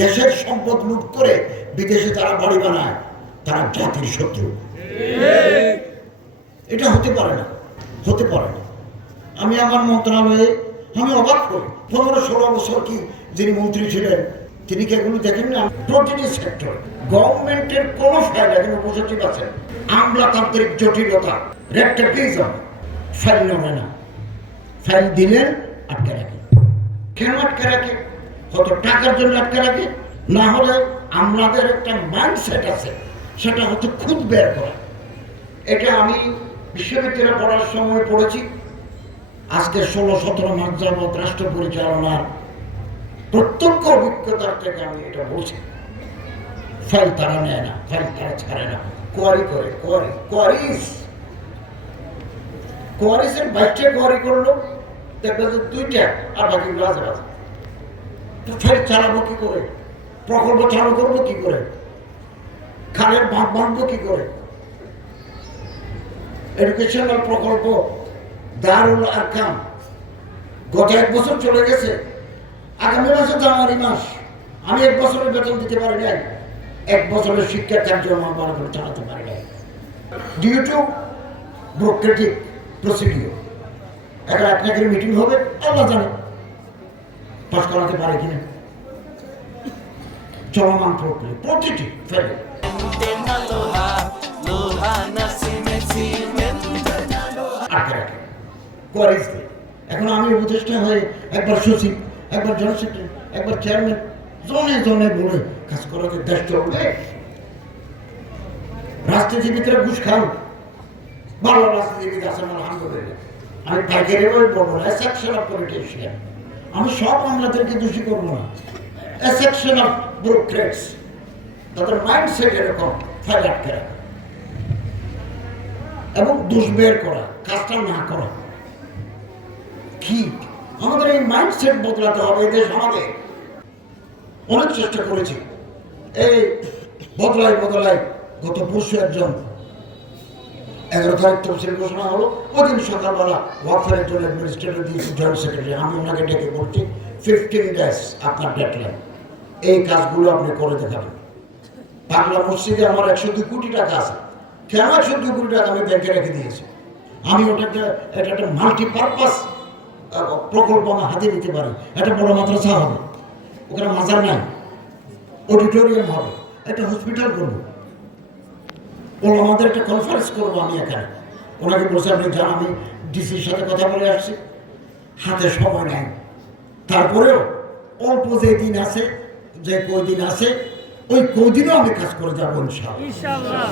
দেশের সম্পদ লুট করে বিদেশে তারা বাড়ি বানায়, তারা জাতির শত্রু। এটা হতে পারে না, হতে পারে না। আমি আমার মন্ত্রণালয়ে আমি অবাক করি, 15-16 বছর কি যিনি মন্ত্রী ছিলেন তিনি কি এগুলো দেখেন না? প্রতিটি সেক্টর গভর্নমেন্টের কোন ফাইল এখন উপসচিব আছেন, আমলাতান্ত্রিক জটিলতা, রেক্টেপিজম, ফাইল নেবে না, ফাইল দিলেন আটকে রাখে। কেন আটকে রাখে? কত টাকার জন্য আটকে রাখে, না হলে আমাদের একটা মাইন্ডসেট আছে, সেটা হচ্ছে খুদ বের করা। এটা আমি বিশ্ববিদ্যালয়ে পড়ার সময় পড়েছি। আজকে 16-17 মাস যাবৎ রাষ্ট্র পরিচালনার প্রত্যক্ষ অভিজ্ঞতার থেকে আমি এটা বলছি। ফাইল তারা নেয় না, ফাইল তারা ছাড়ে না, কোয়ারি করে। কোয়ারিসের বাইকটা কোয়ারি করলো, দেখবে যে 2টা আর বাকিগুলো আছে। ফাইল চালাবো কি করে? প্রকল্প চালু করবো কি করে? খালের বাঁধ বাঁধবো কি করে? এডুকেশনাল প্রকল্প দারুল আরকাম গত 1 বছর চলে গেছে, আগামী মাসে জানুয়ারি মাস আমি 1 বছরের বেতন দিতে পারি নাই, 1 বছরের শিক্ষা কার্যক্রম ভালো করে চালাতে পারি নাই, ডিউ টু ব্যুরোক্রেটিক প্রসিডিওর। একটা আপনাকে মিটিং হবে, আল্লাহ জানে পাস করাতে পারে কিনা। চলমান প্রক্রিয়া প্রতিটি ফেলে। এখন আমি উপদেষ্টা হয়ে একবার সচিব, একবার জেনারেল সেক্রেটারি, একবার চেয়ারম্যান, জনে বলে কাজ করাতে দেশ চলবে। রাজনীতিবিদরা ঘুষ খান, ভালো রাজনীতিবিদ আছেন আলহামদুলিল্লাহ, আমি পাইকারি বলবো না, সেকশন অফ পলিটিশিয়ান। আমি সব আমলাদেরকে দোষী করবো না, সেকশন অফ ব্যুরোক্রেটস, তাদের মাইন্ডসেট এরকম, ফাইল আটকে রাখা এবং দোষ বের করা, কাজটা না করা। কি আমাদের এই মাইন্ডসেট বদলাতে হবে। এই দেশ আমাদের অনেক চেষ্টা করেছি, এই বদলায় গত পরশু একজন 11 তারিখ তফসিল ঘোষণা হলো, ওই দিন সকালবেলা ওয়াকফের একজন অ্যাডমিনিস্ট্রেটর দিয়েছি, জয়েন্ট সেক্রেটারি, আমি ওনাকে ডেকে বলছি 15 ডেজ আপনার ডেডলাইন, এই কাজগুলো আপনি করে দেখাবেন। বাংলা মসজিদে আমার 102 কোটি টাকা আছে, কেন 102 কোটি টাকা আমি ব্যাংকে রেখে দিয়েছি? আমি এটা একটা মাল্টিপারপাস প্রকল্প আমার হাতে নিতে পারি। একটা বড় মাদ্রাসা হবে, ওখানে মাজার নাই, অডিটোরিয়াম হবে, একটা হসপিটাল করবো, আমাদের একটা কনফারেন্স করবো। আমি এখানে ওনাকে বলছি আপনি যান, আমি ডিসির সাথে কথা বলে আসছি, হাতে সময় নেই, তারপরেও অল্প যে দিন আছে, যে কয়দিন আছে, ওই কদিনও আমি কাজ করে যাবো ইনশাআল্লাহ।